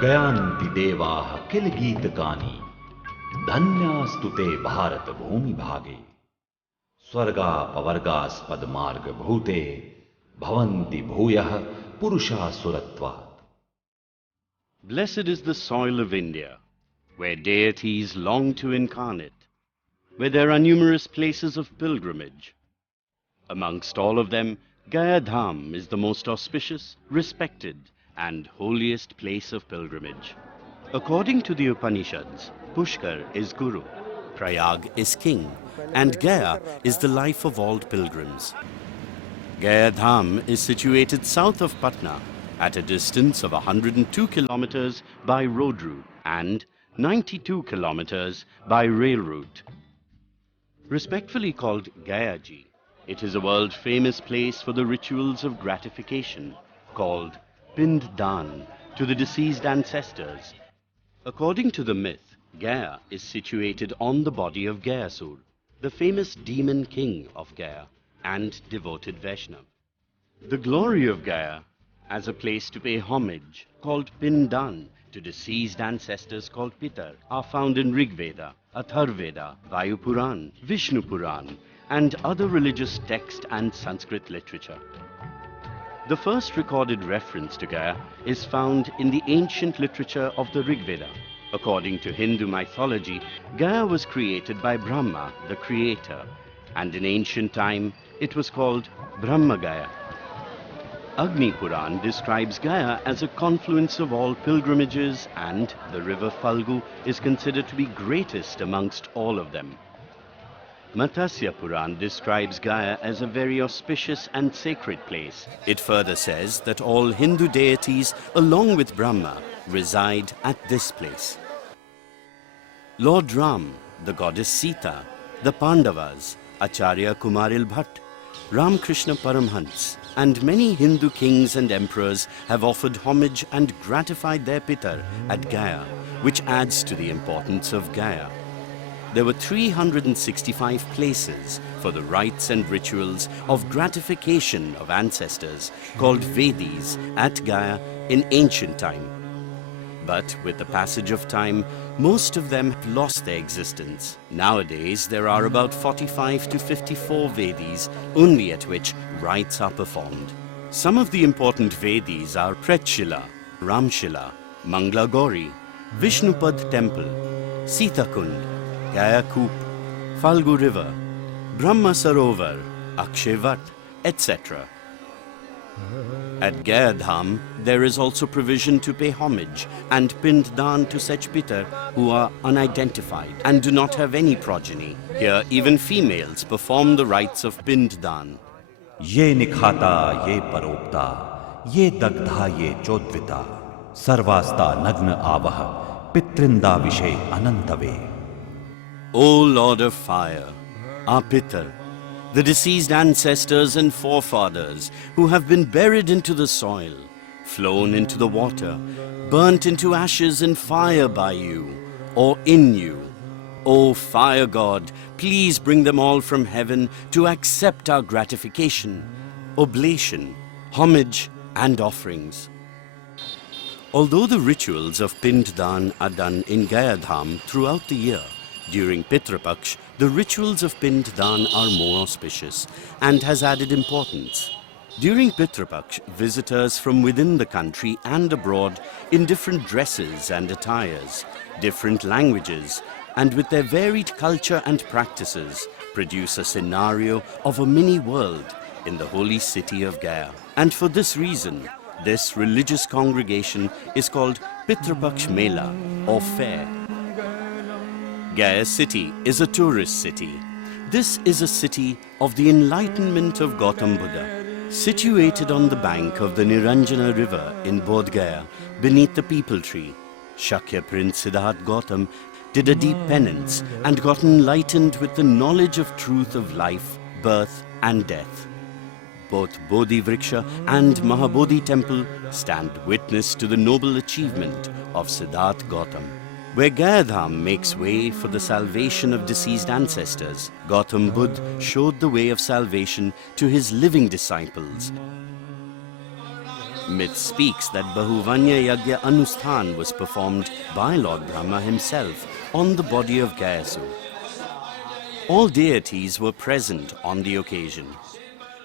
गयान्ति देवाः किल गीतकानि धन्यास्तु ते भारत भूमि भागे स्वर्गापवर्गास्पदमार्गभूते भवन्ति भूयः पुरुषासुरत्वात्. Blessed is the soil of India, where deities long to incarnate, where there are numerous places of pilgrimage. Amongst all of them, Gaya Dham is the most auspicious, respected, and holiest place of pilgrimage. According to the Upanishads, Pushkar is Guru, Prayag is king, and Gaya is the life of all pilgrims. Gaya Dham is situated south of Patna, at a distance of 102 kilometers by road route and 92 kilometers by rail route. Respectfully called Gayaji, it is a world-famous place for the rituals of gratification called Pind Dan to the deceased ancestors. According to the myth, Gaya is situated on the body of Gayasur, the famous demon king of Gaya and devoted Vaishnav. The glory of Gaya as a place to pay homage, called Pindan, to deceased ancestors called Pitar, are found in Rig Veda, Atharveda, Vayu Puran, Vishnu Puran, and other religious text and Sanskrit literature. The first recorded reference to Gaya is found in the ancient literature of the Rig Veda. According to Hindu mythology, Gaya was created by Brahma, the creator, and in ancient time it was called Brahma Gaya. Agni Puran describes Gaya as a confluence of all pilgrimages, and the river Falgu is considered to be greatest amongst all of them. Matsya Puran describes Gaya as a very auspicious and sacred place. It further says that all Hindu deities, along with Brahma, reside at this place. Lord Ram, the goddess Sita, the Pandavas, Acharya Kumaril Bhatt, Ramkrishna Paramhans, and many Hindu kings and emperors have offered homage and gratified their Pitar at Gaya, which adds to the importance of Gaya. There were 365 places for the rites and rituals of gratification of ancestors called Vedis at Gaya in ancient time. But with the passage of time, most of them have lost their existence. Nowadays, there are about 45 to 54 Vedis, only at which rites are performed. Some of the important Vedis are Pretshila, Ramshila, Mangla Gauri, Vishnupad Temple, Sitakund, Gaya Koop, Falgu River, Brahma Sarovar, Akshevat, etc. At Gaya Dham, there is also provision to pay homage and Pind Dan to such Pitar who are unidentified and do not have any progeny. Here, even females perform the rites of Pind Dan. Ye nikhata, ye paropta, ye dagdha, ye chodvita, sarvasta nagna avaha, pitrinda vishe anantave. O Lord of Fire, our Pitar, the deceased ancestors and forefathers who have been buried into the soil, flown into the water, burnt into ashes and fire by you, or in you. O Fire God, please bring them all from heaven to accept our gratification, oblation, homage, and offerings. Although the rituals of Pind Dan are done in Gaya Dham throughout the year, during Pitra Paksh, the rituals of Pind Dan are more auspicious and has added importance. During Pitra Paksh, visitors from within the country and abroad in different dresses and attires, different languages, and with their varied culture and practices, produce a scenario of a mini world in the holy city of Gaya. And for this reason, this religious congregation is called Pitra Paksh Mela, or fair. Gaya city is a tourist city. This is a city of the enlightenment of Gautam Buddha. Situated on the bank of the Niranjana river in Bodh Gaya, beneath the peepal tree, Shakya Prince Siddharth Gautam did a deep penance and got enlightened with the knowledge of truth of life, birth and death. Both Bodhi Vriksha and Mahabodhi temple stand witness to the noble achievement of Siddharth Gautam. Where Gaya Dham makes way for the salvation of deceased ancestors, Gautam Buddha showed the way of salvation to his living disciples. Myth speaks that Bahuvanya Yagya Anusthan was performed by Lord Brahma himself on the body of Gayasur. All deities were present on the occasion.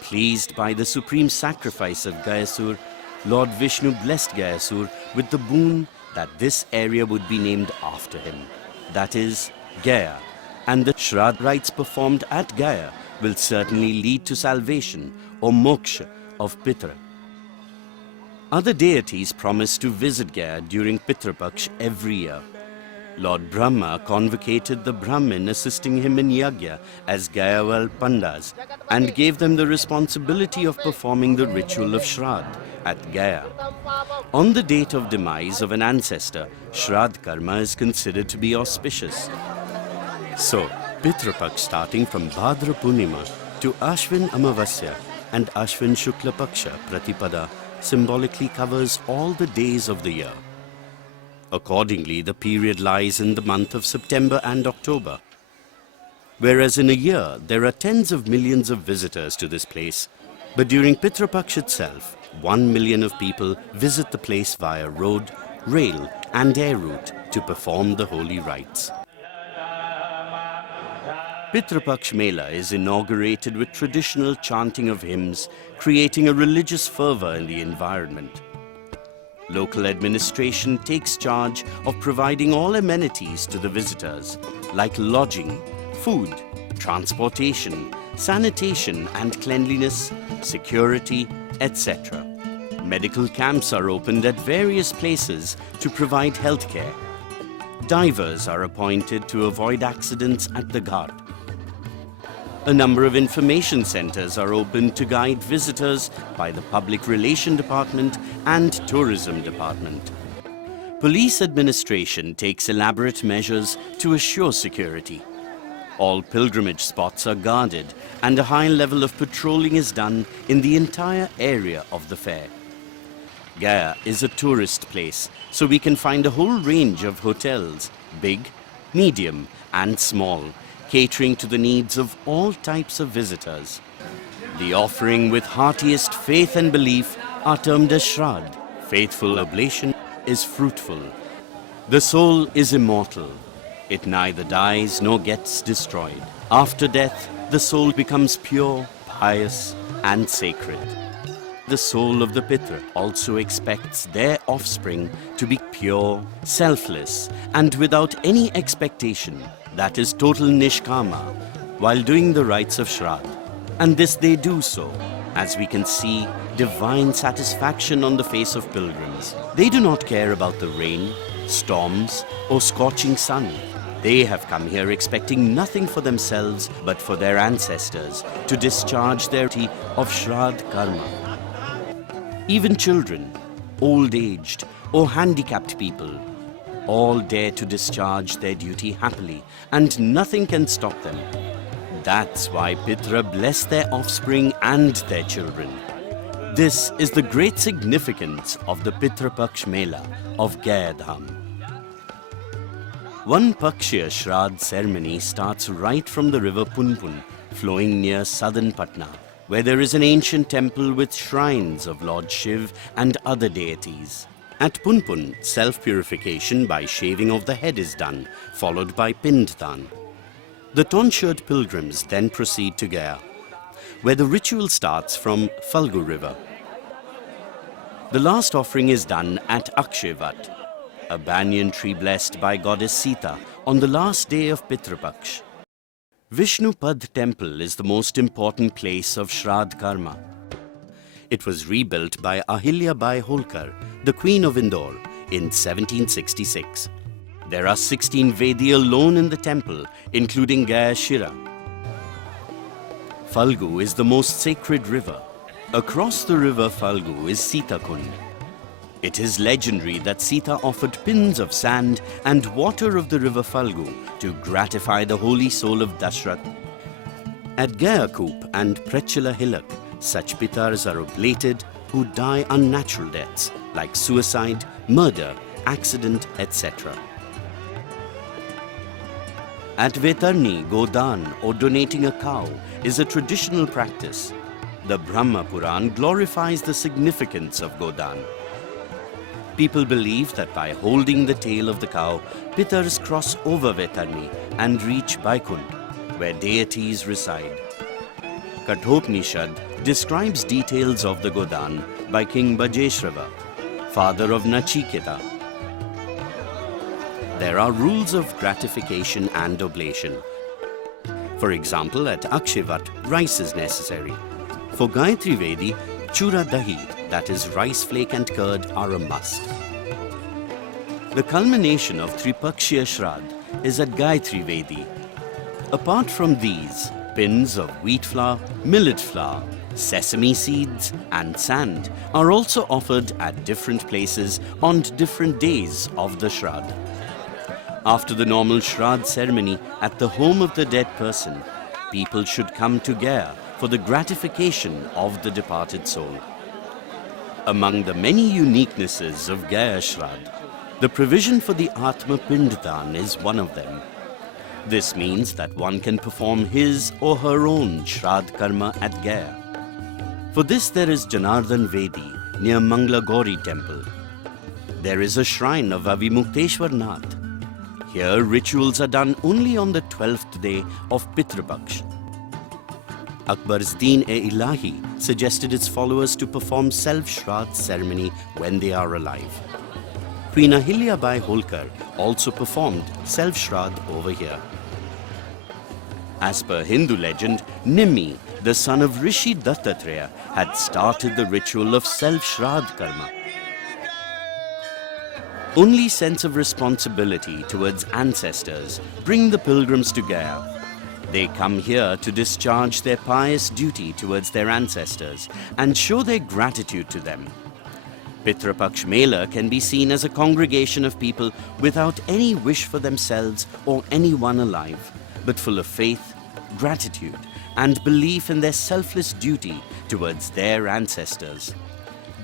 Pleased by the supreme sacrifice of Gayasur, Lord Vishnu blessed Gayasur with the boon that this area would be named after him, that is, Gaya, and the Shraddh rites performed at Gaya will certainly lead to salvation or moksha of Pitra. Other deities promised to visit Gaya during Pitrapaksh every year. Lord Brahma convocated the Brahmin assisting him in Yagya as Gayaval Pandas and gave them the responsibility of performing the ritual of Shraddh at Gaya. On the date of demise of an ancestor, Shraddh Karma is considered to be auspicious. So, Pitrapaksh starting from Bhadra Purnima to Ashwin Amavasya and Ashwin Shukla Paksha Pratipada symbolically covers all the days of the year. Accordingly, the period lies in the month of September and October. Whereas in a year, there are tens of millions of visitors to this place. But during Pitrapaksh itself, 1 million of people visit the place via road, rail and air route to perform the holy rites. Pitrapaksh Mela is inaugurated with traditional chanting of hymns, creating a religious fervor in the environment. Local administration takes charge of providing all amenities to the visitors, like lodging, food, transportation, sanitation and cleanliness, security, etc. Medical camps are opened at various places to provide health care. Divers are appointed to avoid accidents at the Ghat. A number of information centers are opened to guide visitors by the Public Relation Department and Tourism Department. Police administration takes elaborate measures to assure security. All pilgrimage spots are guarded and a high level of patrolling is done in the entire area of the fair. Gaya is a tourist place, so we can find a whole range of hotels, big, medium and small, catering to the needs of all types of visitors. The offering with heartiest faith and belief are termed as Shraddh. Faithful oblation is fruitful. The soul is immortal. It neither dies nor gets destroyed. After death, the soul becomes pure, pious, and sacred. The soul of the Pitra also expects their offspring to be pure, selfless, and without any expectation. That is total nishkama, while doing the rites of Shraddh. And this they do so, as we can see divine satisfaction on the face of pilgrims. They do not care about the rain, storms, or scorching sun. They have come here expecting nothing for themselves but for their ancestors to discharge their duty of Shraddh Karma. Even children, old-aged, or handicapped people all dare to discharge their duty happily, and nothing can stop them. That's why Pitra bless their offspring and their children. This is the great significance of the Pitrapaksh Mela of Gaya Dham. One Pakshiya Shraddh ceremony starts right from the river Punpun, flowing near southern Patna, where there is an ancient temple with shrines of Lord Shiv and other deities. At Punpun, self-purification by shaving of the head is done, followed by Pinddan. The tonsured pilgrims then proceed to Gaya, where the ritual starts from Falgu river. The last offering is done at Akshevat, a banyan tree blessed by goddess Sita on the last day of Pitrapaksh. Vishnupad temple is the most important place of Shraddh Karma. It was rebuilt by Ahilya Bai Holkar, the Queen of Indore, in 1766. There are 16 Vedi alone in the temple, including Gaya Shira. Falgu is the most sacred river. Across the river Falgu is Sita Kund. It is legendary that Sita offered pins of sand and water of the river Falgu to gratify the holy soul of Dashrath. At Gaya Koop and Prechila Hilak, such pitars are oblated who die unnatural deaths like suicide, murder, accident, etc. At Vetarni, Godan or donating a cow is a traditional practice. The Brahma Puran glorifies the significance of Godan. People believe that by holding the tail of the cow, Pitars cross over Vetarni and reach Vaikunt, where deities reside. Kathopanishad describes details of the Godan by King Bhajeshrava, father of Nachiketa. There are rules of gratification and oblation. For example, at Akshavat, rice is necessary. For Gayatri Vedi, chura dahi, that is rice flake and curd, are a must. The culmination of Tripakshiya Shraddh is at Gayatri Vedi. Apart from these, pins of wheat flour, millet flour, sesame seeds and sand are also offered at different places on different days of the Shraddh. After the normal Shraddh ceremony at the home of the dead person, people should come to Gaya for the gratification of the departed soul. Among the many uniquenesses of Gaya Shraddh, the provision for the Atma Pinddan is one of them. This means that one can perform his or her own Shraddh Karma at Gaya. For this there is Janardhan Vedi near Mangla Gauri temple. There is a shrine of Avimukteshwar Nath. Here rituals are done only on the 12th day of Pitrapaksh. Akbar's Deen-e-Ilahi suggested its followers to perform self-Shraddh ceremony when they are alive. Queen Ahilyabai Holkar also performed self-Shraddh over here. As per Hindu legend, Nimmi, the son of Rishi Dattatreya, had started the ritual of self-Shraddh karma. Only sense of responsibility towards ancestors bring the pilgrims to Gaya. They come here to discharge their pious duty towards their ancestors and show their gratitude to them. Pitrapaksh Mela can be seen as a congregation of people without any wish for themselves or anyone alive, but full of faith, gratitude, and belief in their selfless duty towards their ancestors.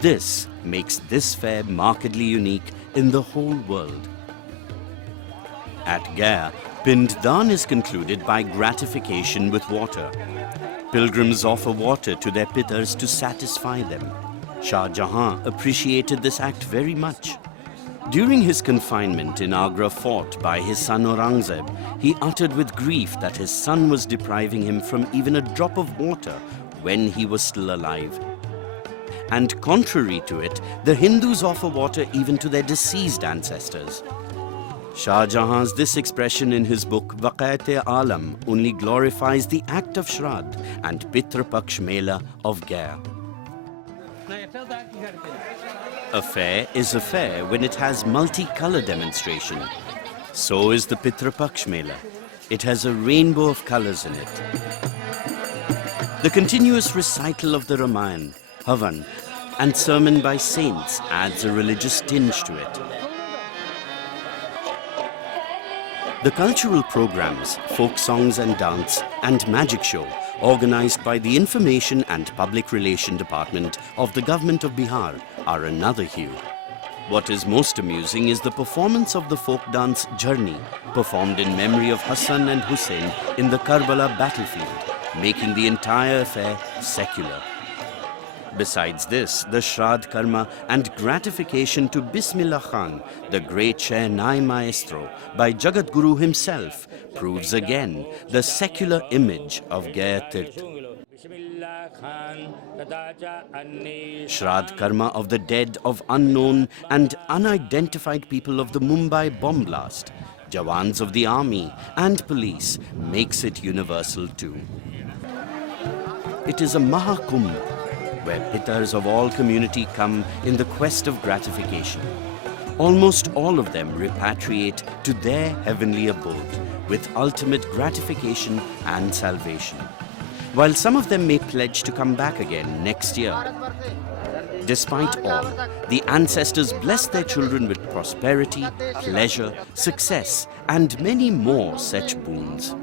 This makes this fair markedly unique in the whole world. At Gaya, Pinddan is concluded by gratification with water. Pilgrims offer water to their pitars to satisfy them. Shah Jahan appreciated this act very much. During his confinement in Agra fort by his son Aurangzeb, he uttered with grief that his son was depriving him from even a drop of water when he was still alive. And contrary to it, the Hindus offer water even to their deceased ancestors. Shah Jahan's this expression in his book Waqait-e-Alam only glorifies the act of Shraddh and Pitrapaksh Mela of Gaya. A fair is a fair when it has multi-color demonstration. So is the Pitrapaksh Mela. It has a rainbow of colors in it. The continuous recital of the Ramayana, Havan, and sermon by saints adds a religious tinge to it. The cultural programs, folk songs and dance, and magic show organized by the Information and Public Relation Department of the Government of Bihar are another hue. What is most amusing is the performance of the folk dance Journey, performed in memory of Hassan and Hussein in the Karbala battlefield, making the entire affair secular. Besides this, the Shraddh Karma and gratification to Bismillah Khan, the great Shehnai maestro, by Jagat Guru himself, proves again the secular image of Gaya Tirth. Shraddh Karma of the dead of unknown and unidentified people of the Mumbai bomb blast, Jawans of the army and police, makes it universal too. It is a Mahakumbh, where pitars of all community come in the quest of gratification. Almost all of them repatriate to their heavenly abode with ultimate gratification and salvation, while some of them may pledge to come back again next year. Despite all, the ancestors bless their children with prosperity, pleasure, success, and many more such boons.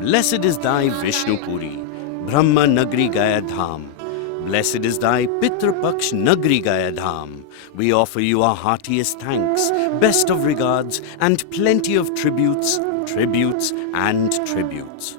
Blessed is thy Vishnu Puri, Brahma Nagri Gaya Dham. Blessed is thy Pitrapaksh Nagri Gaya Dham. We offer you our heartiest thanks, best of regards, and plenty of tributes, and tributes.